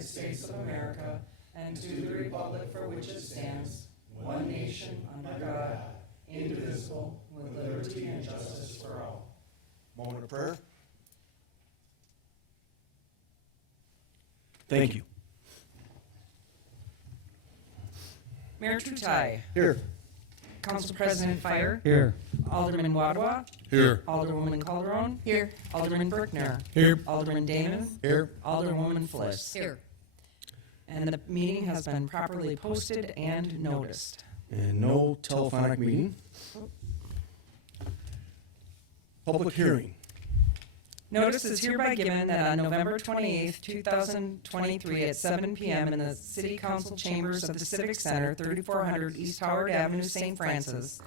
United States of America and to the republic for which it stands, one nation, under God, indivisible, with liberty and justice for all. Moment of prayer. Thank you. Mayor Trutai, Here. Council President Fire, Here. Alderman Wadwa, Here. Alderwoman Calderon, Here. Alderman Berkner, Here. Alderman Damon, Here. Alderwoman Fliss. Here. And the meeting has been properly posted and noticed. And no telephonic meeting. Public hearing. Notice is hereby given that on November 28th, 2023 at 7 p.m. in the City Council chambers of the Civic Center, 3400 East Howard Avenue, St. Francis,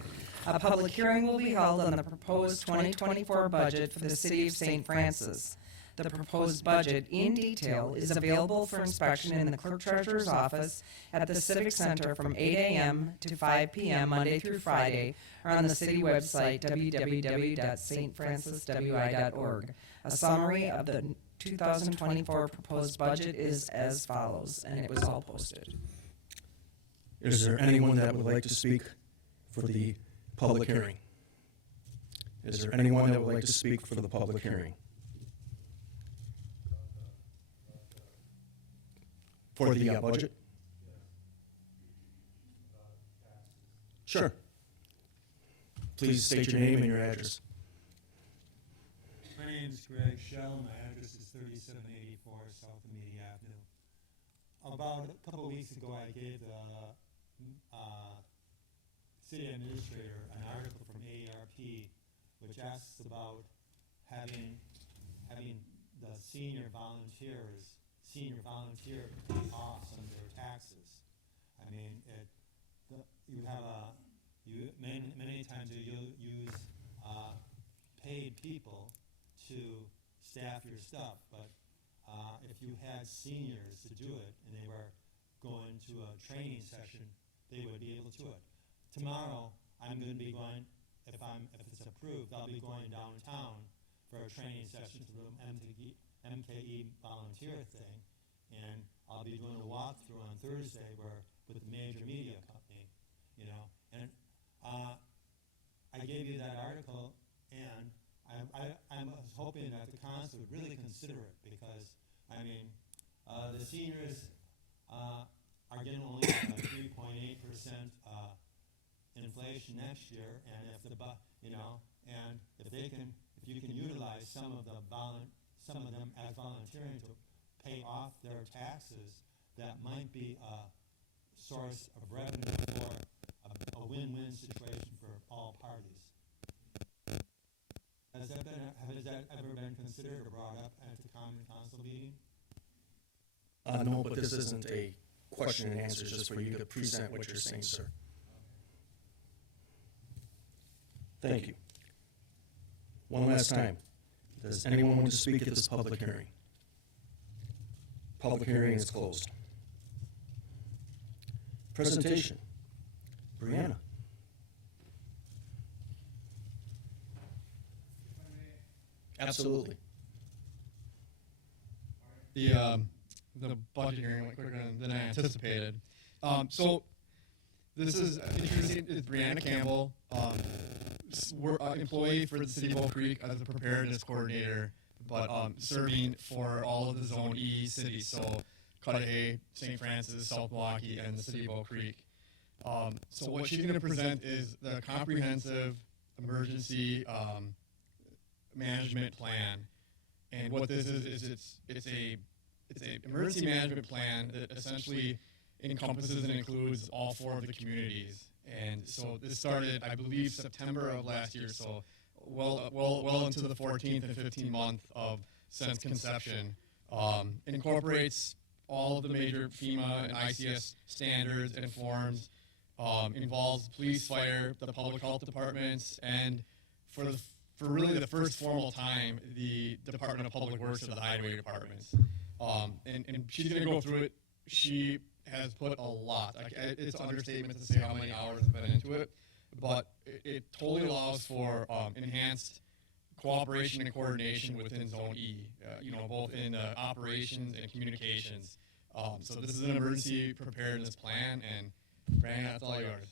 a public hearing will be held on the proposed 2024 budget for the City of St. Francis. The proposed budget in detail is available for inspection in the Clerk Treasurer's office at the Civic Center from 8 a.m. to 5 p.m. Monday through Friday, or on the city website www.stfranciswi.org. A summary of the 2024 proposed budget is as follows, and it was all posted. Is there anyone that would like to speak for the public hearing? Is there anyone that would like to speak for the public hearing? For the budget? Sure. Please state your name and your address. My name is Greg Shell. My address is 3784 South Amelia Avenue. About a couple of weeks ago, I gave the city administrator an article from AARP which asks about having the senior volunteer pay off some of their taxes. I mean, many times you'll use paid people to staff your stuff, but if you had seniors to do it and they were going to a training session, they would be able to do it. Tomorrow, I'm going to be going, if it's approved, I'll be going downtown for a training session to the MKE volunteer thing, and I'll be doing a walkthrough on Thursday with a major media company, and I gave you that article, and I'm hoping that the council would really consider it, because the seniors are getting only a 3.8% inflation next year, and if you can utilize some of them as volunteering to pay off their taxes, that might be a source of revenue for a win-win situation for all parties. Has that ever been considered or brought up at the Common Council meeting? No, but this isn't a question and answer, just for you to present what you're saying, sir. Thank you. One last time. Does anyone want to speak at this public hearing? Public hearing is closed. Presentation. Brianna. Absolutely. The budget hearing went quicker than I anticipated. So this is interesting. It's Brianna Campbell, employee for the City of Oak Creek as a preparedness coordinator, but serving for all of the Zone E cities, so Cudahy, St. Francis, South Milwaukee, and the City of Oak Creek. So what she's going to present is the comprehensive emergency management plan, and what this is it's a emergency management plan that essentially encompasses and includes all 4 of the communities. And so this started, I believe, September of last year, so well into the 14th and 15th month of since conception. It incorporates all of the major FEMA and ICS standards and forms, involves police, fire, the public health departments, and for really the first formal time, the Department of Public Works or the highway departments. And she's going to go through it. She has put a lot. It's an understatement to say how many hours have been into it, but it totally allows for enhanced cooperation and coordination within Zone E, both in operations and communications. So this is an emergency preparedness plan, and Brandon, that's all yours.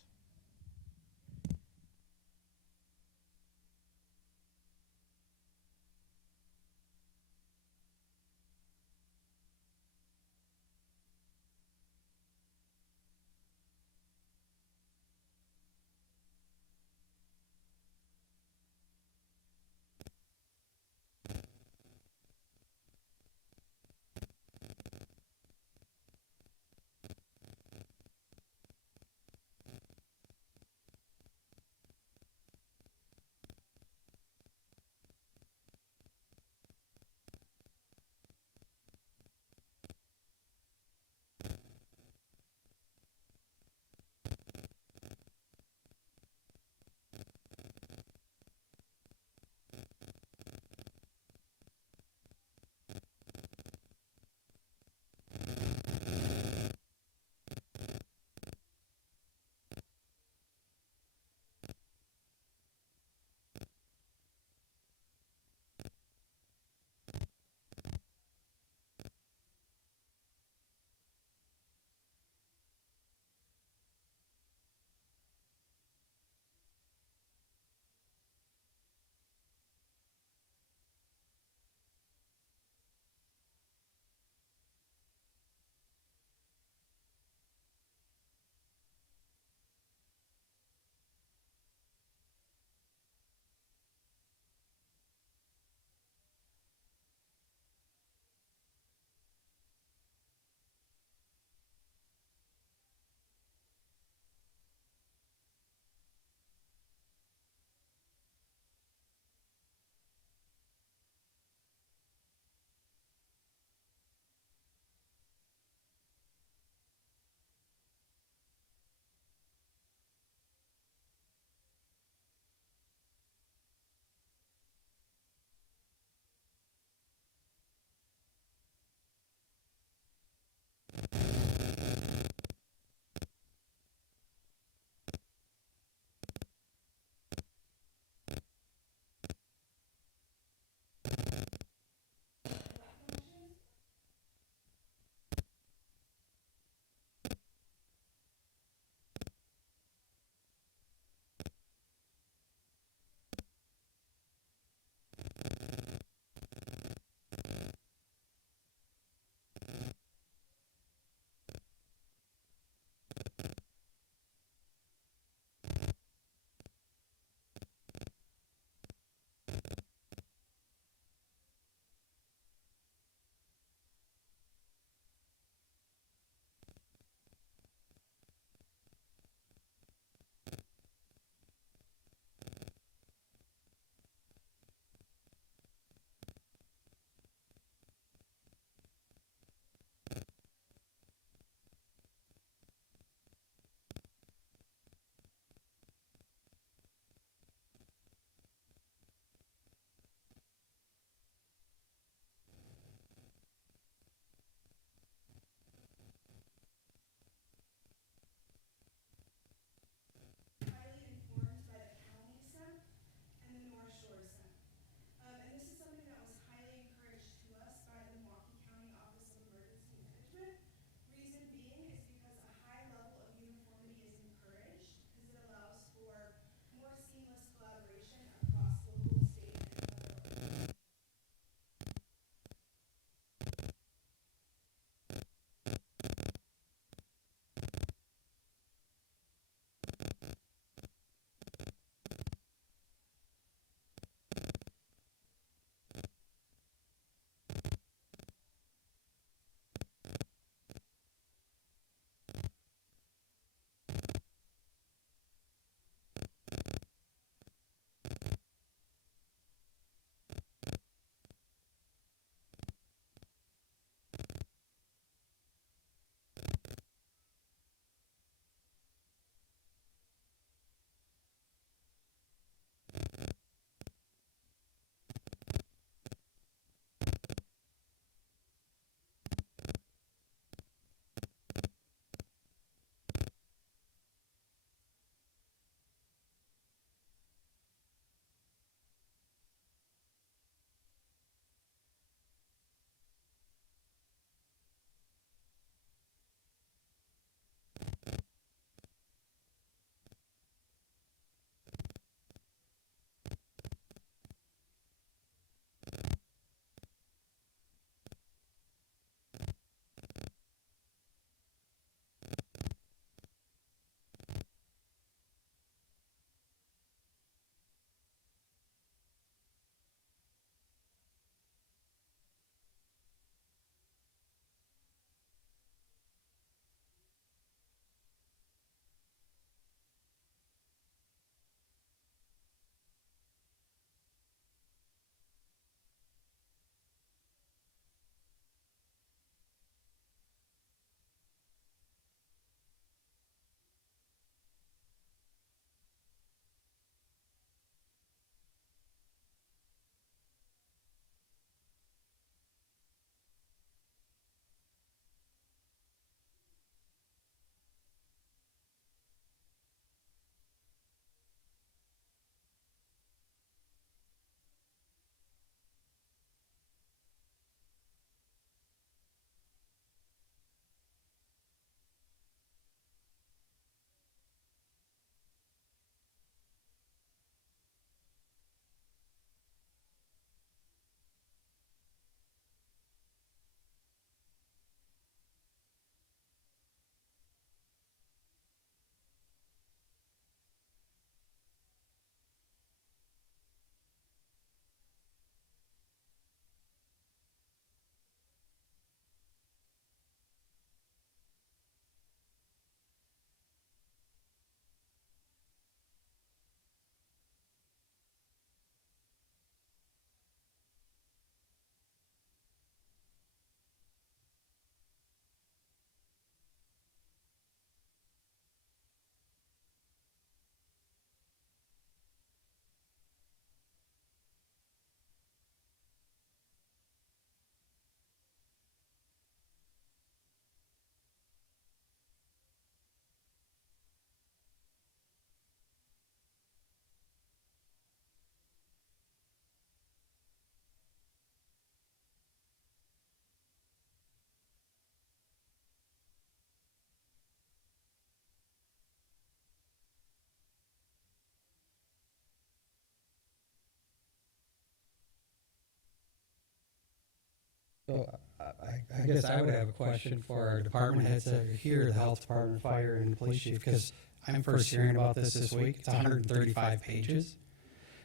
So I guess I would have a question for our department heads that are here, the health department, fire, and the police chief, because I'm first hearing about this week. It's 135 pages.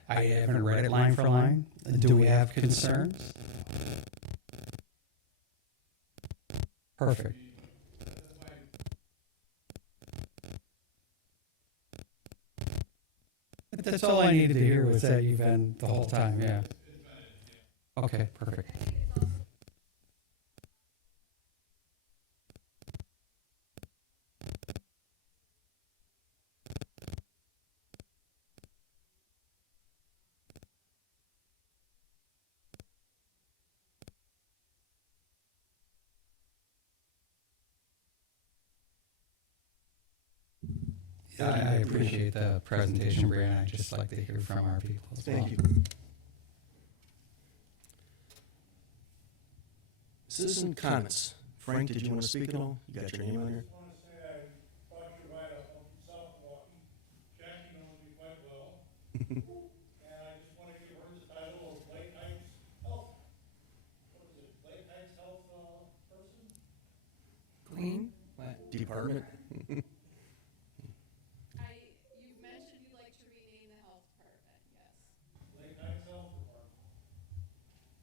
I haven't read it line for line. Do we have concerns? Perfect. That's all I needed to hear was that you've been the whole time, yeah. Okay, perfect. Yeah, I appreciate the presentation, Brian. I'd just like to hear from our people as well. Thank you. Citizen comments. Frank, did you want to speak at all? You got your name on here? I want to say I thought you were right up South Milwaukee. Jackie knows me quite well. And I just want to give her the title of Lake Heights Health. What is it? Lake Heights Health person? Clean? What? Department? You've mentioned you'd like to rename the health department, yes. Lake Heights Health Department.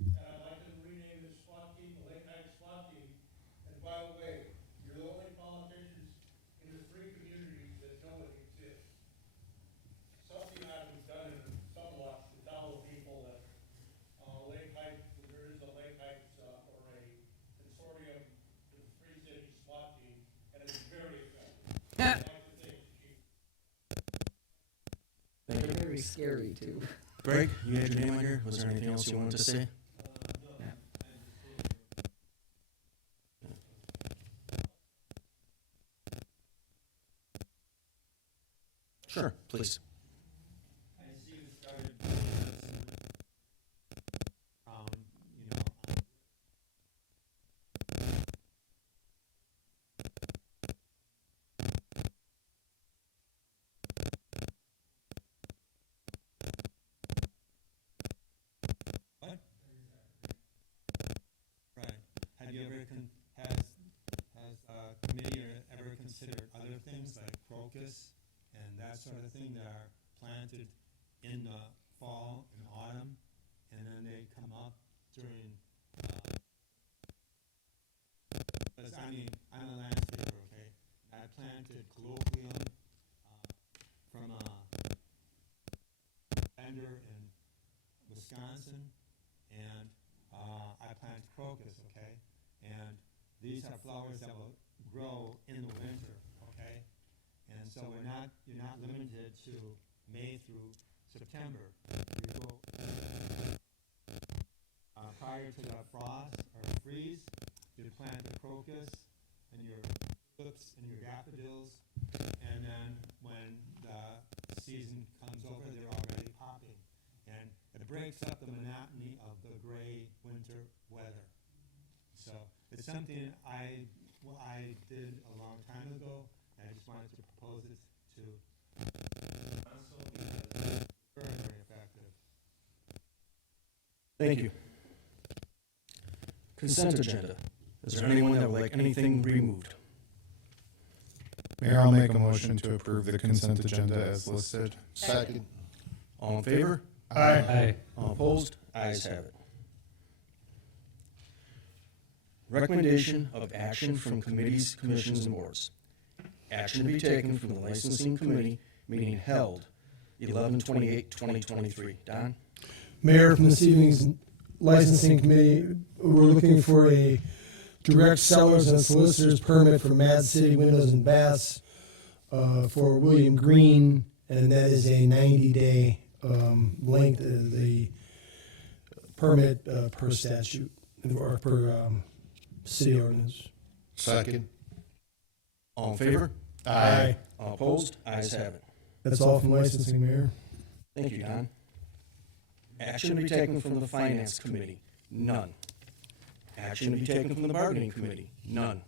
And I'd like to rename the SWAT team the Lake Heights SWAT team. And by the way, you're the only politicians in the 3 communities that know it exists. Something ought to be done in somewhat to tell the people that Lake Heights, there is a Lake Heights or a consortium with the 3 city SWAT team, and it's very effective. I'd like to thank the chief. Thank you. Very scary, too. Greg, you had your name on here? Was there anything else you wanted to say? Sure, please. I see you started doing around, what? Right. Have you ever has a committee ever considered other things like crocus and that sort of thing that are planted in the fall and autumn, and then they come up during, because I'm a landscaper, okay? I planted colloquium from a vendor in Wisconsin, and I planted crocus, okay? And these are flowers that will grow in the winter, okay? And so you're not limited to May through September. You go prior to the frost or freeze, you plant the crocus and your tulips and your daffodils, and then when the season comes over, they're already popping. And it breaks up the monotony of the gray winter weather. So it's something I did a long time ago. I just wanted to propose it to council because it's very, very effective. Thank you. Consent agenda. Is there anyone that would like anything removed? Mayor, I'll make a motion to approve the consent agenda as listed. Second. All in favor? Aye. All opposed? Ayes have it. Recommendation of action from committees, commissions, and boards. Action to be taken from the licensing committee meeting held 11/28/2023. Don? Mayor, from this evening's licensing committee, we're looking for a direct sellers and solicitors permit for Mad City Windows and Baths for William Green, and that is a 90-day length of the permit per statute or per city ordinance. Second. All in favor? Aye. All opposed? Ayes have it. That's all from licensing, Mayor. Thank you, Don. Action to be taken from the Finance Committee? None. Action to be taken from the Bargaining Committee? None.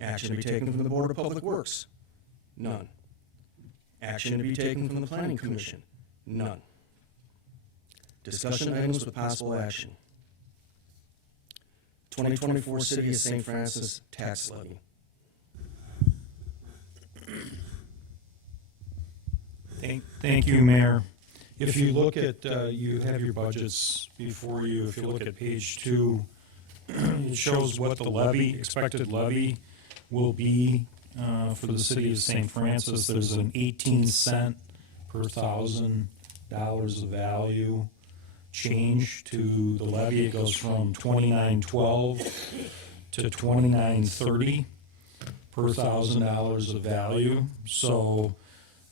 Action to be taken from the Board of Public Works? None. Action to be taken from the Planning Commission? None. Discussion items with possible action. 2024 City of St. Francis tax levy. Thank you, Mayor. If you look at, you have your budgets before you, if you look at page 2, it shows what the levy, expected levy will be for the city of St. Francis. There's an 18-cent per $1,000 of value change to the levy. It goes from $29.12 to $29.30 per $1,000 of value. So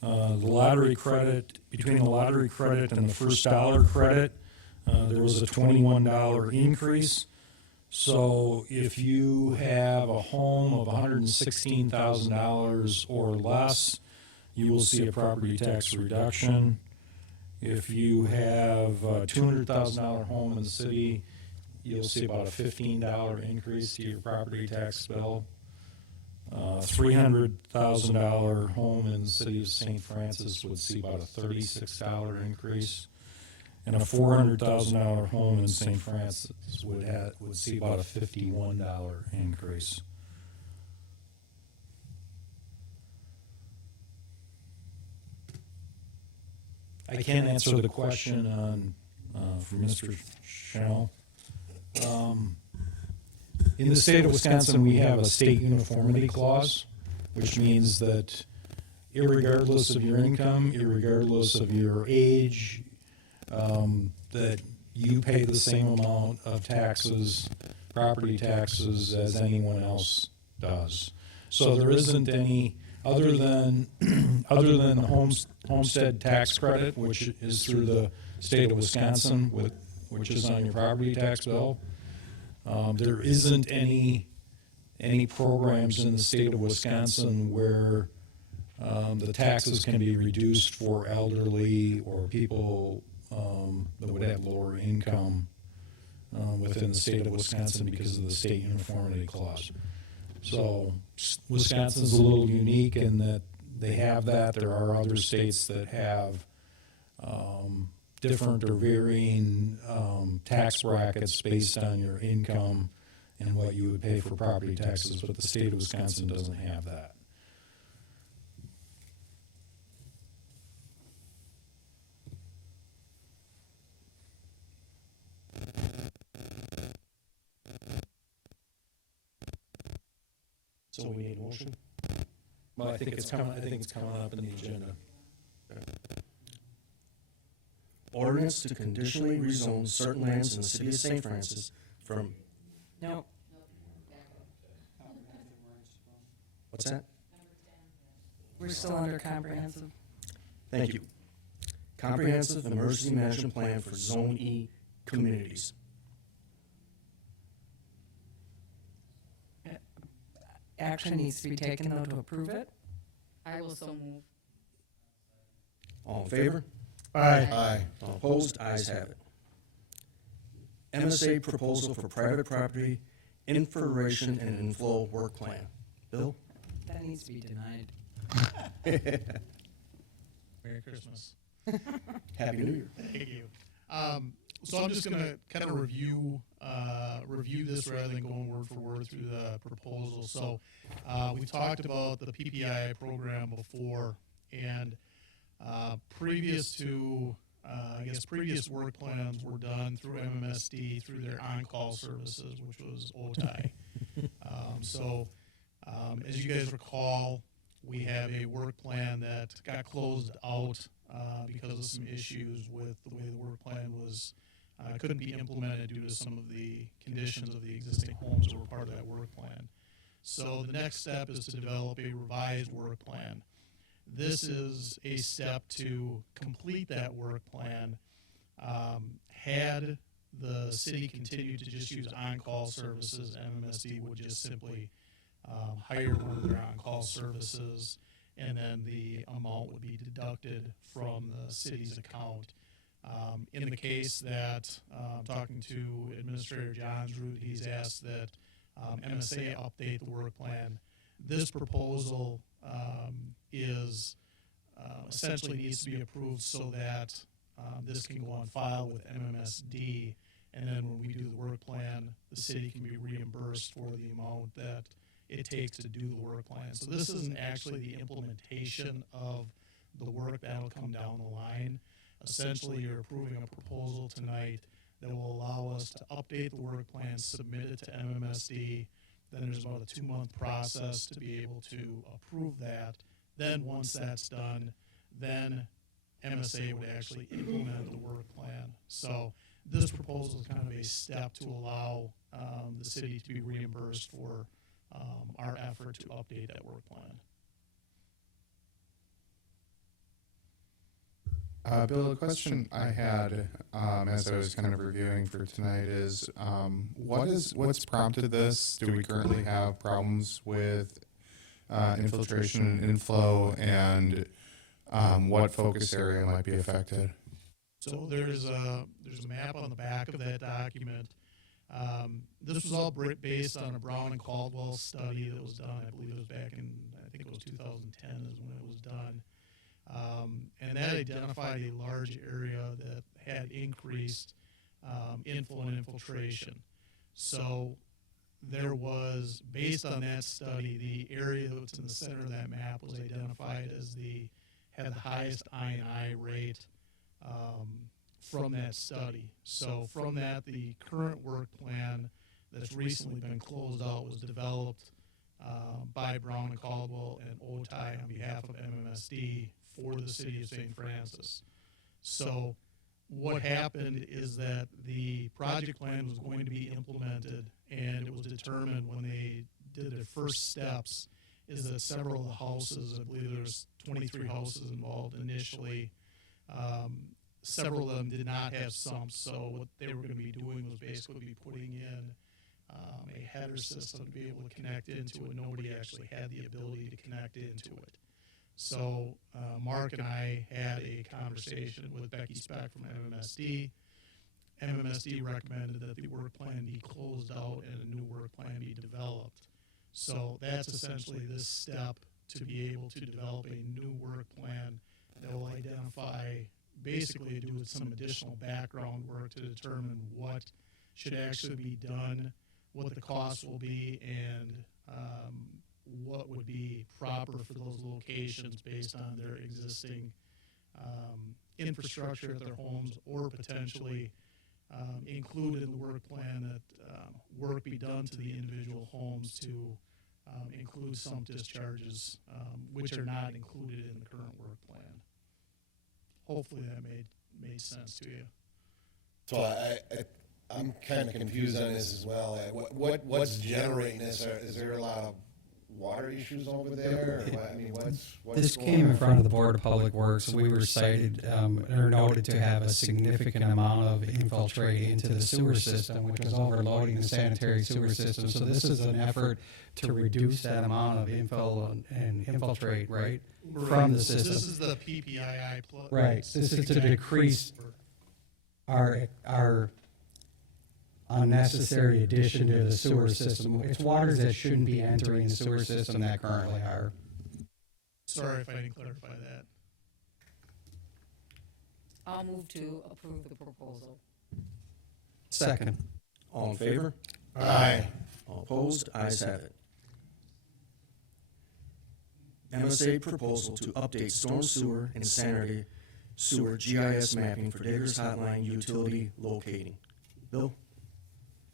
the lottery credit, between the lottery credit and the first dollar credit, there was a $21 increase. So if you have a home of $116,000 or less, you will see a property tax reduction. If you have a $200,000 home in the city, you'll see about a $15 increase to your property tax bill. $300,000 home in the city of St. Francis would see about a $36 increase. And a $400,000 home in St. Francis would see about a $51 increase. I can't answer the question on for Mr. Schnell. In the state of Wisconsin, we have a state uniformity clause, which means that irregardless of your income, irregardless of your age, that you pay the same amount of taxes, property taxes, as anyone else does. So there isn't any, other than the homestead tax credit, which is through the state of Wisconsin, which is on your property tax bill. There isn't any programs in the state of Wisconsin where the taxes can be reduced for elderly or people that would have lower income within the state of Wisconsin because of the state uniformity clause. So Wisconsin's a little unique in that they have that. There are other states that have different or varying tax brackets based on your income and what you would pay for property taxes, but the state of Wisconsin doesn't have that. So we need a motion? Well, I think it's coming up in the agenda. Ordinance to conditionally rezone certain lands in the city of St. Francis from, No, what's that? we're still under comprehensive. Thank you. Comprehensive Emergency Management Plan for Zone E communities. Action needs to be taken, though, to approve it. I will so move. All in favor? Aye. All opposed? Ayes have it. MSA proposal for private property infiltration and inflow work plan. Bill? That needs to be denied. Merry Christmas. Happy New Year. Thank you. So I'm just gonna kind of review this rather than going word for word through the proposal. So we talked about the PPI program before, and previous work plans were done through MMSD through their on-call services, which was OTI. As you guys recall, we have a work plan that got closed out because of some issues with the way the work plan was couldn't be implemented due to some of the conditions of the existing homes that were part of that work plan. So the next step is to develop a revised work plan. This is a step to complete that work plan. Had the city continued to just use on-call services, MMSD would just simply hire one of their on-call services, and then the amount would be deducted from the city's account. In the case that talking to Administrator Johnsrud, he's asked that MSA update the work plan. This proposal is essentially needs to be approved so that this can go on file with MMSD, And then when we do the work plan, the city can be reimbursed for the amount that it takes to do the work plan. So this isn't actually the implementation of the work that'll come down the line. Essentially, you're approving a proposal tonight that will allow us to update the work plan, submit it to MMSD. Then there's about a 2-month process to be able to approve that. Then once that's done, then MSA would actually implement the work plan. So this proposal is kind of a step to allow the city to be reimbursed for our effort to update that work plan. Bill, a question I had as I was kind of reviewing for tonight is what's prompted this? Do we currently have problems with infiltration and inflow, and what focus area might be affected? So there's a map on the back of that document. This was all based on a Brown and Caldwell study that was done. I believe it was back in, I think it was 2010 is when it was done. And that identified a large area that had increased inflow and infiltration. So there was, based on that study, the area that's in the center of that map was identified as had the highest I&I rate from that study. So from that, the current work plan that's recently been closed out was developed by Brown and Caldwell and OTI on behalf of MMSD for the city of St. Francis. So what happened is that the project plan was going to be implemented, and it was determined when they did their first steps is that several of the houses, I believe there's 23 houses involved initially, several of them did not have sumps, so what they were going to be doing was basically be putting in a header system to be able to connect into it. Nobody actually had the ability to connect into it. So Mark and I had a conversation with Becky Speck from MMSD. MMSD recommended that the work plan be closed out and a new work plan be developed. So that's essentially this step to be able to develop a new work plan that will identify, basically do some additional background work to determine what should actually be done, what the costs will be, and what would be proper for those locations based on their existing infrastructure at their homes, or potentially include in the work plan that work be done to the individual homes to include sump discharges, which are not included in the current work plan. Hopefully that made sense to you. So I'm kind of confused on this as well. What's generating this? Is there a lot of water issues over there? Or I mean, what's This going came in on? front of the Board of Public Works. We were cited or noted to have a significant amount of infiltrate into the sewer system, which was overloading the sanitary sewer system. So this is an effort to reduce that amount of infill and infiltrate, right, from the system. This is the PPII plus. Right. This is to decrease our unnecessary addition to the sewer system. It's waters that shouldn't be entering the sewer system that currently are. Sorry if I didn't clarify that. I'll move to approve the proposal. Second. All in favor? Aye. All opposed? Ayes have it. MSA proposal to update storm sewer and sanitary sewer GIS mapping for Digger's Hotline utility locating. Bill?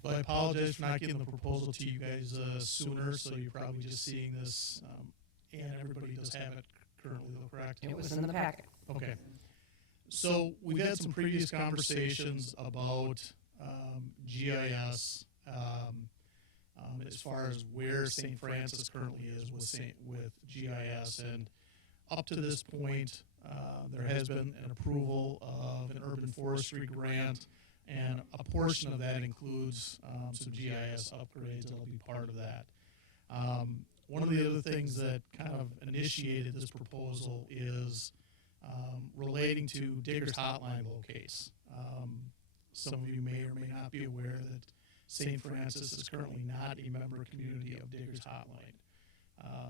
Well, I apologize for not getting the proposal to you guys sooner, so you're probably just seeing this, and everybody does have it currently, though, correct? It was in the packet. Okay. So we've had some previous conversations about GIS as far as where St. Francis currently is with GIS, and up to this point, there has been an approval of an urban forestry grant, and a portion of that includes some GIS upgrades that'll be part of that. One of the other things that kind of initiated this proposal is relating to Digger's Hotline locates. Some of you may or may not be aware that St. Francis is currently not a member community of Digger's Hotline.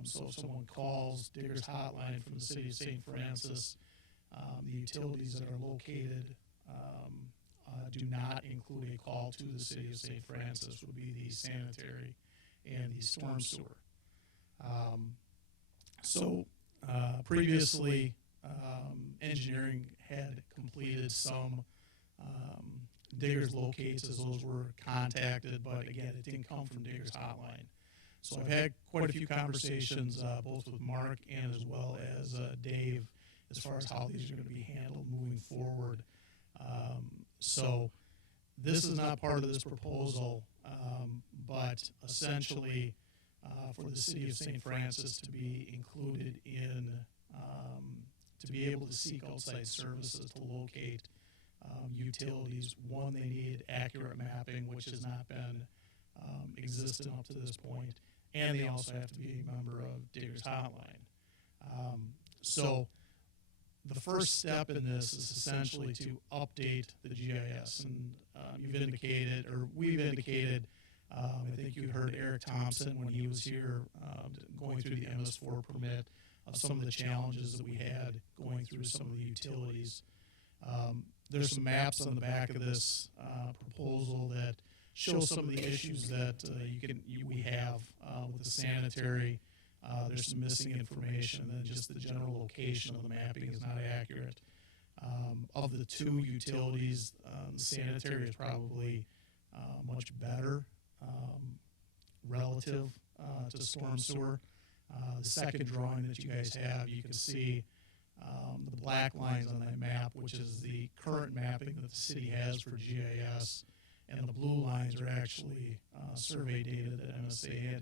So if someone calls Digger's Hotline from the city of St. Francis, the utilities that are located do not include a call to the city of St. Francis would be the sanitary and the storm sewer. Previously, engineering had completed some diggers locates as those were contacted, but again, it didn't come from diggers hotline. So I've had quite a few conversations, both with Mark and as well as Dave, as far as how these are going to be handled moving forward. So this is not part of this proposal, but essentially for the city of St. Francis to be included in, to be able to seek outside services to locate utilities. One, they need accurate mapping, which has not been existent up to this point, and they also have to be a member of Diggers Hotline. So the first step in this is essentially to update the GIS, and you've indicated, or we've indicated, I think you heard Eric Thompson when he was here going through the MS4 permit of some of the challenges that we had going through some of the utilities. There's some maps on the back of this proposal that show some of the issues that we have with the sanitary. There's some missing information, and then just the general location of the mapping is not accurate. Of the two utilities, the sanitary is probably much better relative to storm sewer. The second drawing that you guys have, you can see the black lines on that map, which is the current mapping that the city has for GIS, and the blue lines are actually survey data that MSA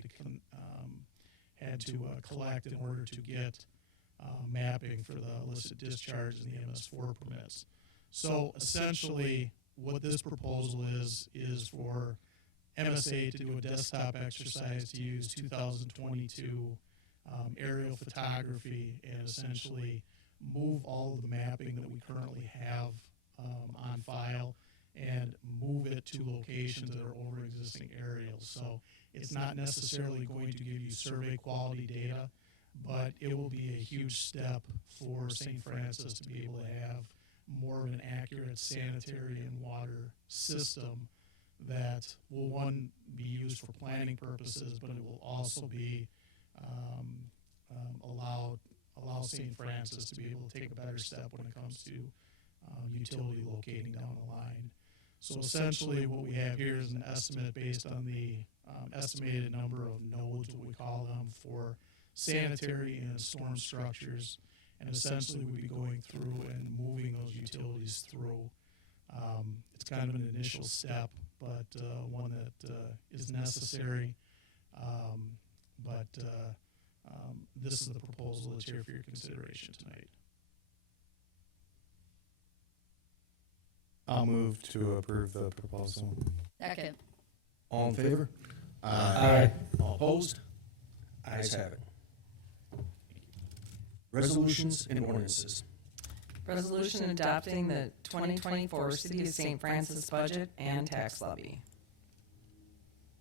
had to collect in order to get mapping for the illicit discharge and the MS4 permits. So essentially, what this proposal is for MSA to do a desktop exercise to use 2022 aerial photography and essentially move all of the mapping that we currently have on file and move it to locations that are over existing aerials. So it's not necessarily going to give you survey quality data, but it will be a huge step for St. Francis to be able to have more of an accurate sanitary and water system that will, one, be used for planning purposes, but it will also be allow St. Francis to be able to take a better step when it comes to utility locating down the line. So essentially what we have here is an estimate based on the estimated number of nodes, what we call them, for sanitary and storm structures, and essentially we'd be going through and moving those utilities through. It's kind of an initial step, but one that is necessary. This is the proposal that's here for your consideration tonight. I'll move to approve the proposal. Second. All in favor? Aye. All opposed? Ayes have it. Resolutions and ordinances. Resolution adopting the 2024 City of St. Francis budget and tax levy.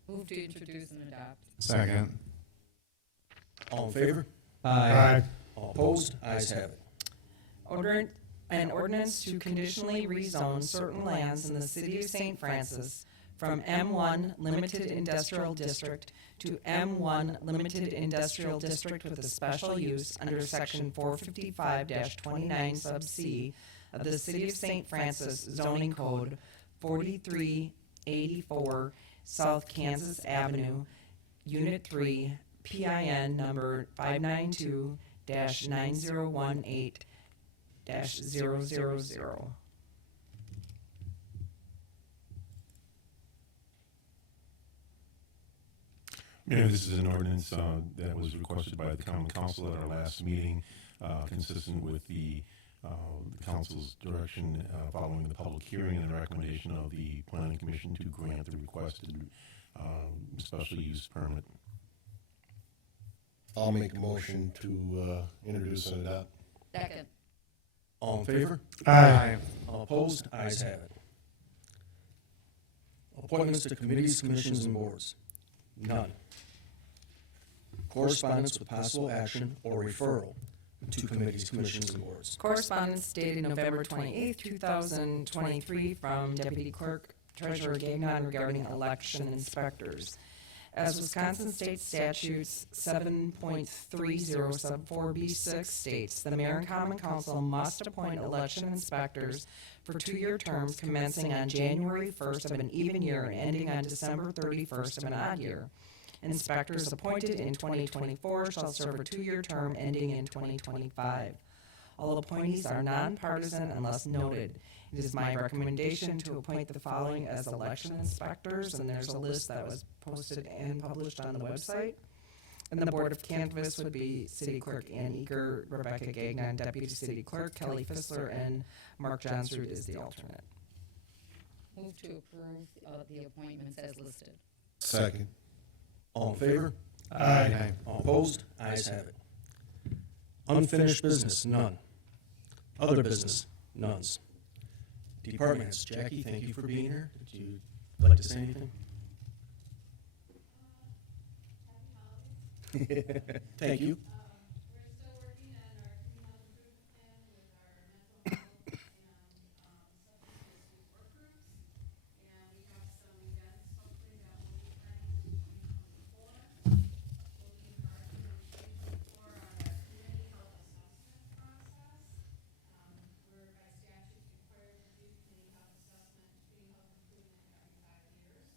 Move to introduce and adopt. Second. All in favor? Aye. All opposed? Ayes have it. An ordinance to conditionally rezone certain lands in the City of St. Francis from M1 Limited Industrial District to M1 Limited Industrial District with a special use under Section 455-29 sub C of the City of St. Francis zoning code 4384 South Kansas Avenue, Unit 3, PIN number 592-9018-000. Mayor, this is an ordinance that was requested by the Common Council at our last meeting, consistent with the Council's direction following the public hearing and the recommendation of the Planning Commission to grant the requested special use permit. I'll make a motion to introduce and adopt. Second. All in favor? Aye. All opposed? Ayes have it. Appointments to committees, commissions, and boards. None. Correspondence with possible action or referral to committees, commissions, and boards. Correspondence dated November 28th, 2023 from Deputy Clerk Treasurer Gagnon regarding election inspectors. As Wisconsin State Statutes 7.30 sub 4B6 states, the Mayor and Common Council must appoint election inspectors for 2-year terms commencing on January 1st of an even year and ending on December 31st of an odd year. Inspectors appointed in 2024 shall serve a 2-year term ending in 2025. All appointees are nonpartisan unless noted. It is my recommendation to appoint the following as election inspectors, and there's a list that was posted and published on the website. And the Board of Canvass would be City Clerk Ann Eager, Rebecca Gagnon, Deputy City Clerk, Kelly Fissler, and Mark Johnsrud is the alternate. Move to approve the appointments as listed. Second. All in favor? Aye. All opposed? Ayes have it. Unfinished business, none. Other business, nones. Departments, Jackie, thank you for being here. Did you like to say anything? Thank you. We're still working on our community health improvement plan with our mental health and substance misuse work groups. And we have some events hopefully that will be planning in 2024. Looking for our community for our community health assessment process. We're by statute required to do community health assessment, community health improvement every 5 years.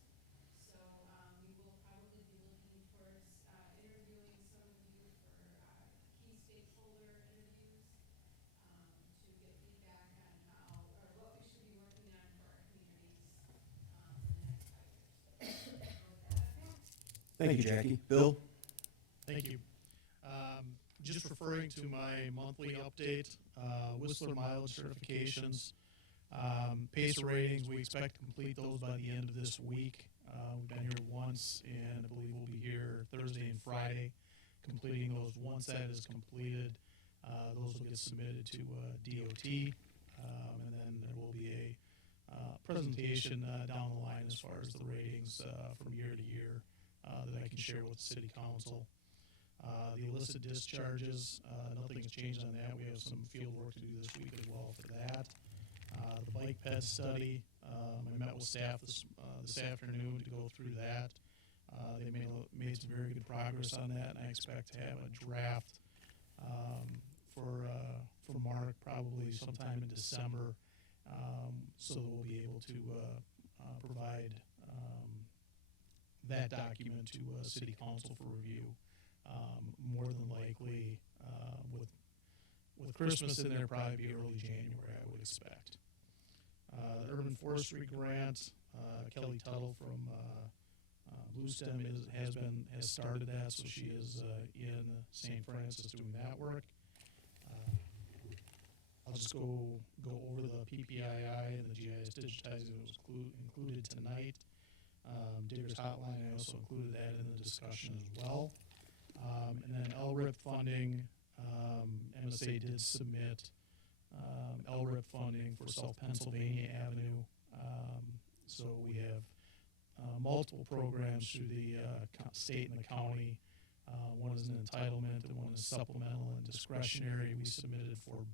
So we will probably be looking towards interviewing some of you for key stakeholder interviews to get feedback on how or what we should be working on for our communities in the next 5 years. Thank you, Jackie. Bill? Thank you. Just referring to my monthly update, Whistler mileage certifications, PACE ratings, we expect to complete those by the end of this week. We've been here once, and I believe we'll be here Thursday and Friday, completing those. Once that is completed, those will get submitted to DOT, and then there will be a presentation down the line as far as the ratings from year to year that I can share with the City Council. The illicit discharges, nothing's changed on that. We have some field work to do this week as well for that. The bike ped study, I met with staff this afternoon to go through that. They made some very good progress on that, and I expect to have a draft for Mark probably sometime in December, so that we'll be able to provide that document to City Council for review. More than likely, with Christmas in there, probably be early January, I would expect. The Urban Forestry Grant, Kelly Tuttle from Bluestem has started that, so she is in St. Francis doing that work. I'll just go over the PPII and the GIS digitizing that was included tonight. Diggers Hotline, I also included that in the discussion as well. And then LRIP funding, MSA did submit LRIP funding for South Pennsylvania Avenue. So we have multiple programs through the state and the county. One is an entitlement and one is supplemental and discretionary. We submitted for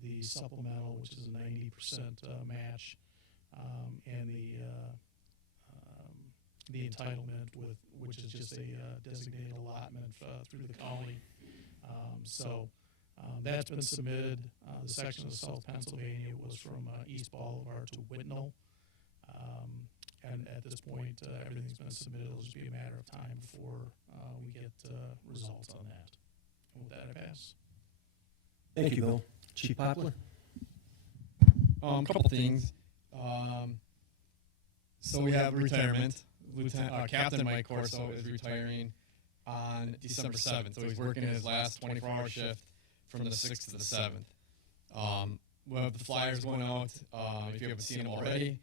the supplemental, which is a 90% match, and the entitlement, which is just a designated allotment through the county. So that's been submitted. The section of South Pennsylvania was from East Bolivar to Whitnall. And at this point, everything's been submitted. It'll just be a matter of time before we get results on that. And with that, I pass. Thank you, Bill. Chief Poplar? A couple things. So we have retirement. Captain Mike Corso is retiring on December 7th. So he's working his last 24-hour shift from the 6th to the 7th. We'll have the flyers going out if you haven't seen them already.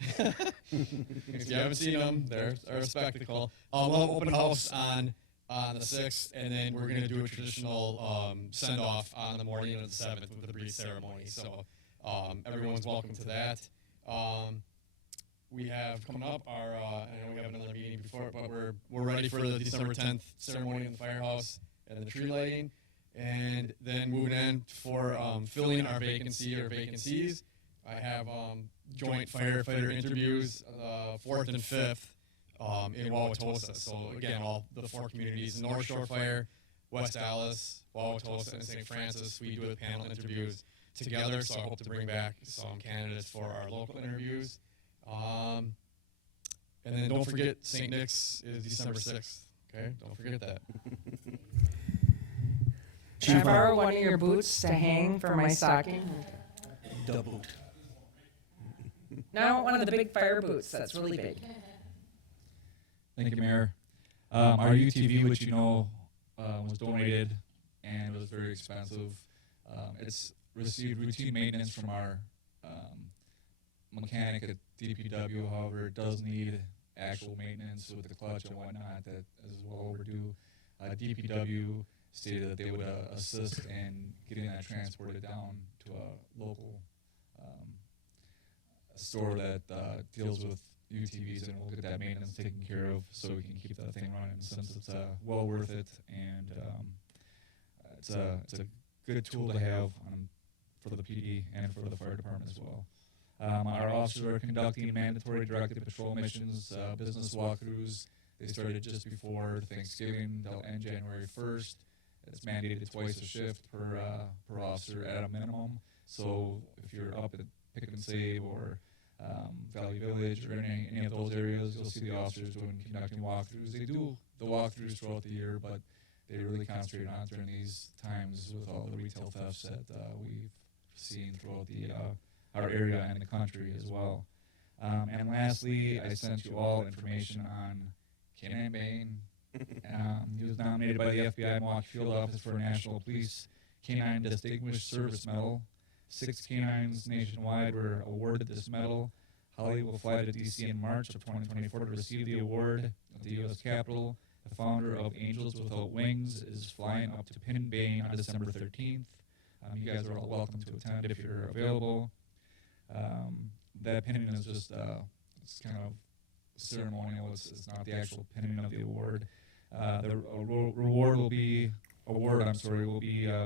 If you haven't seen them, they're a spectacle. We'll have open house on the 6th, and then we're going to do a traditional send-off on the morning of the 7th with the brief ceremony. So everyone's welcome to that. We have coming up our, I know we have another meeting before, but we're ready for the December 10th ceremony in the firehouse and the tree lighting. And then moving in for filling our vacancy or vacancies, I have joint firefighter interviews, 4th and 5th in Wauwatosa. So again, all the 4 communities, North Shore Fire, West Dallas, Wauwatosa, and St. Francis, we do the panel interviews together. So I hope to bring back some candidates for our local interviews. And then don't forget, St. Nick's is December 6th. Okay, don't forget that. Can I borrow one of your boots to hang for my stocking? The boot. No, I want one of the big fire boots that's really big. Thank you, Mayor. Our UTV, which you know was donated and was very expensive, it's received routine maintenance from our mechanic at DPW. However, it does need actual maintenance with the clutch and whatnot that is well overdue. DPW stated that they would assist in getting that transported down to a local store that deals with UTVs, and we'll get that maintenance taken care of so we can keep that thing running, since it's well worth it, and it's a good tool to have for the PD and for the fire department as well. Our officers are conducting mandatory directed patrol missions, business walkthroughs. They started just before Thanksgiving. They'll end January 1st. It's mandated twice a shift per officer at a minimum. So if you're up at Pick and Save or Valley Village or any of those areas, you'll see the officers conducting walkthroughs. They do the walkthroughs throughout the year, but they really concentrate on it during these times with all the retail thefts that we've seen throughout our area and the country as well. And lastly, I sent you all information on K-9 Bain. He was nominated by the FBI Milwaukee Field Office for a National Police K-9 Distinguished Service Medal. 6 K-9s nationwide were awarded this medal. Holly will fly to D.C. in March of 2024 to receive the award at the U.S. Capitol. The founder of Angels Without Wings is flying up to Pinning Bain on December 13th. You guys are all welcome to attend if you're available. That pinning is just it's kind of ceremonial. It's not the actual pinning of the award. The award will be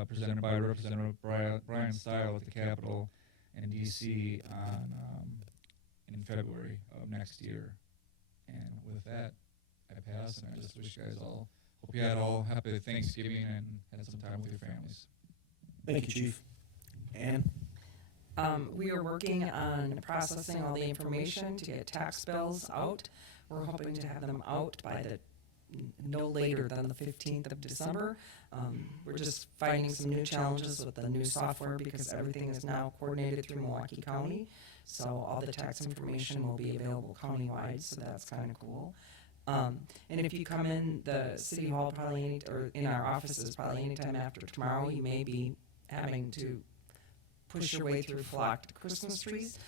presented by Representative Brian Stile at the Capitol in D.C. in February of next year. And with that, I pass, and I just wish you guys all, hope you had all happy Thanksgiving and had some time with your families. Thank you, Chief. Ann? We are working on processing all the information to get tax bills out. We're hoping to have them out by no later than the 15th of December. We're just finding some new challenges with the new software because everything is now coordinated through Milwaukee County. So all the tax information will be available countywide, so that's kind of cool. And if you come in the City Hall or in our offices probably anytime after tomorrow, you may be having to push your way through flocked Christmas trees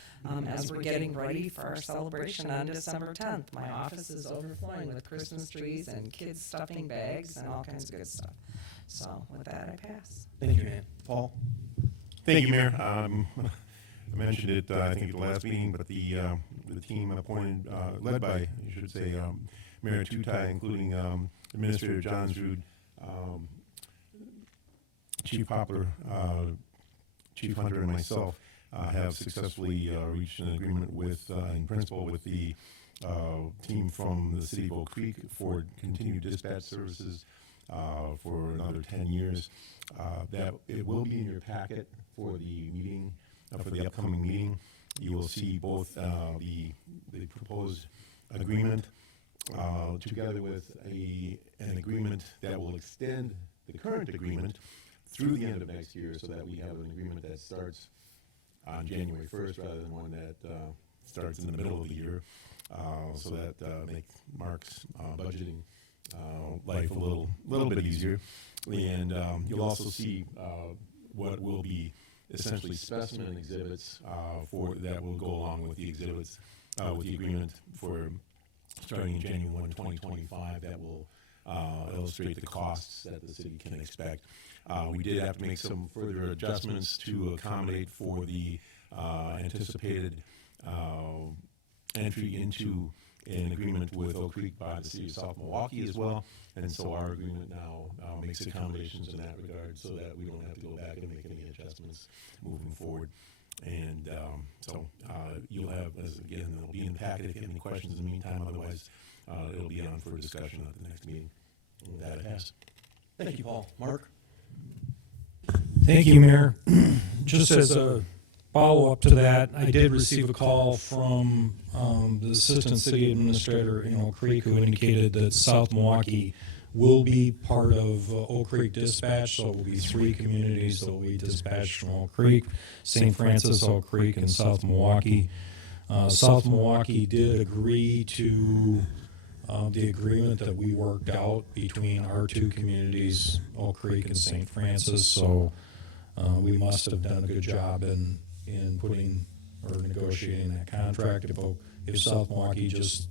as we're getting ready for our celebration on December 10th. My office is overflowing with Christmas trees and kids stuffing bags and all kinds of good stuff. So with that, I pass. Thank you, Ann. Paul? Thank you, Mayor. I mentioned it, I think, at the last meeting, but the team appointed, led by, you should say, Mayor Tutai, including Administrator John Zrud, Chief Poplar, Chief Hunter, and myself have successfully reached an agreement in principle with the team from the City of Oak Creek for continued dispatch services for another 10 years. That it will be in your packet for the meeting, for the upcoming meeting. You will see both the proposed agreement together with an agreement that will extend the current agreement through the end of next year, so that we have an agreement that starts on January 1st rather than one that starts in the middle of the year, so that makes Mark's budgeting life a little bit easier. And you'll also see what will be essentially specimen exhibits that will go along with the exhibits with the agreement for starting in January 1, 2025. That will illustrate the costs that the city can expect. We did have to make some further adjustments to accommodate for the anticipated entry into an agreement with Oak Creek by the city of South Milwaukee as well. And so our agreement now makes accommodations in that regard so that we don't have to go back and make any adjustments moving forward. And so you'll have, again, it'll be in the packet if you have any questions in the meantime. Otherwise, it'll be on for discussion at the next meeting. With that, I pass. Thank you, Paul. Mark? Thank you, Mayor. Just as a follow-up to that, I did receive a call from the Assistant City Administrator in Oak Creek who indicated that South Milwaukee will be part of Oak Creek Dispatch, so it will be 3 communities that will be dispatched from Oak Creek: St. Francis, Oak Creek, and South Milwaukee. South Milwaukee did agree to the agreement that we worked out between our 2 communities, Oak Creek and St. Francis, so we must have done a good job in putting or negotiating that contract if South Milwaukee just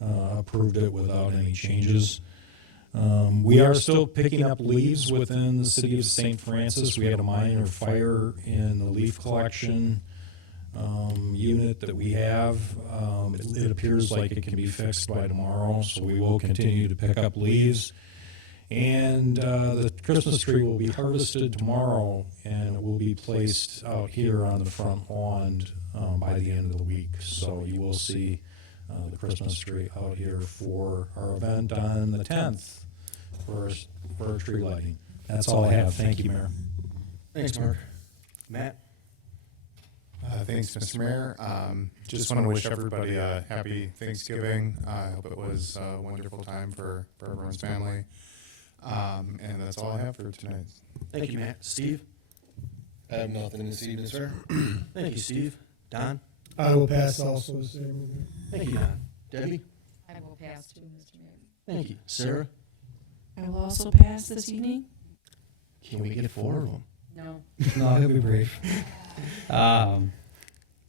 approved it without any changes. We are still picking up leaves within the city of St. Francis. We had a minor fire in the leaf collection unit that we have. It appears like it can be fixed by tomorrow, so we will continue to pick up leaves. And the Christmas tree will be harvested tomorrow, and it will be placed out here on the front lawn by the end of the week. So you will see the Christmas tree out here for our event on the 10th for our tree lighting. That's all I have. Thank you, Mayor. Thanks, Mark. Matt? Thanks, Mr. Mayor. Just want to wish everybody a happy Thanksgiving. I hope it was a wonderful time for everyone's family. And that's all I have for tonight. Thank you, Matt. Steve? I have nothing this evening, sir. Thank you, Steve. Don? I will pass also, sir. Thank you, Don. Debbie? I will pass too, Mr. Mayor. Thank you. Sarah? I will also pass this evening. Can we get 4 of them? No. No, it'll be brief.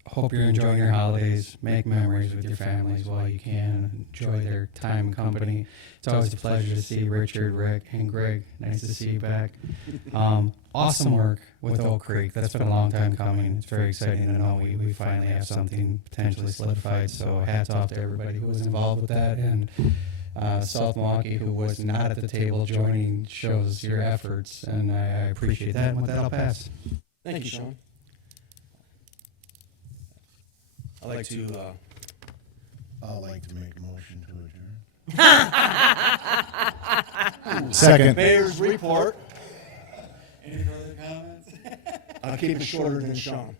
Hope you're enjoying your holidays. Make memories with your families while you can. Enjoy their time and company. It's always a pleasure to see Richard, Rick, and Greg. Nice to see you back. Awesome work with Oak Creek. That's been a long time coming. It's very exciting to know we finally have something potentially solidified. So hats off to everybody who was involved with that. And South Milwaukee, who was not at the table joining, shows your efforts. And I appreciate that. And with that, I'll pass. Thank you, Sean. I'd like to make a motion to adjourn. Second. Mayor's report. Any further comments? I'll keep it shorter than Sean.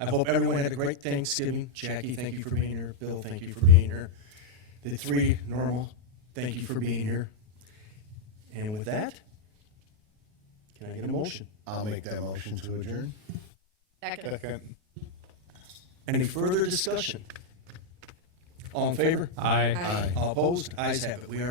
I hope everyone had a great Thanksgiving. Jackie, thank you for being here. Bill, thank you for being here. The 3 normal, thank you for being here. And with that, can I get a motion? I'll make that motion to adjourn. Second. Any further discussion? All in favor? Aye. Aye. All opposed? Ayes have it. We are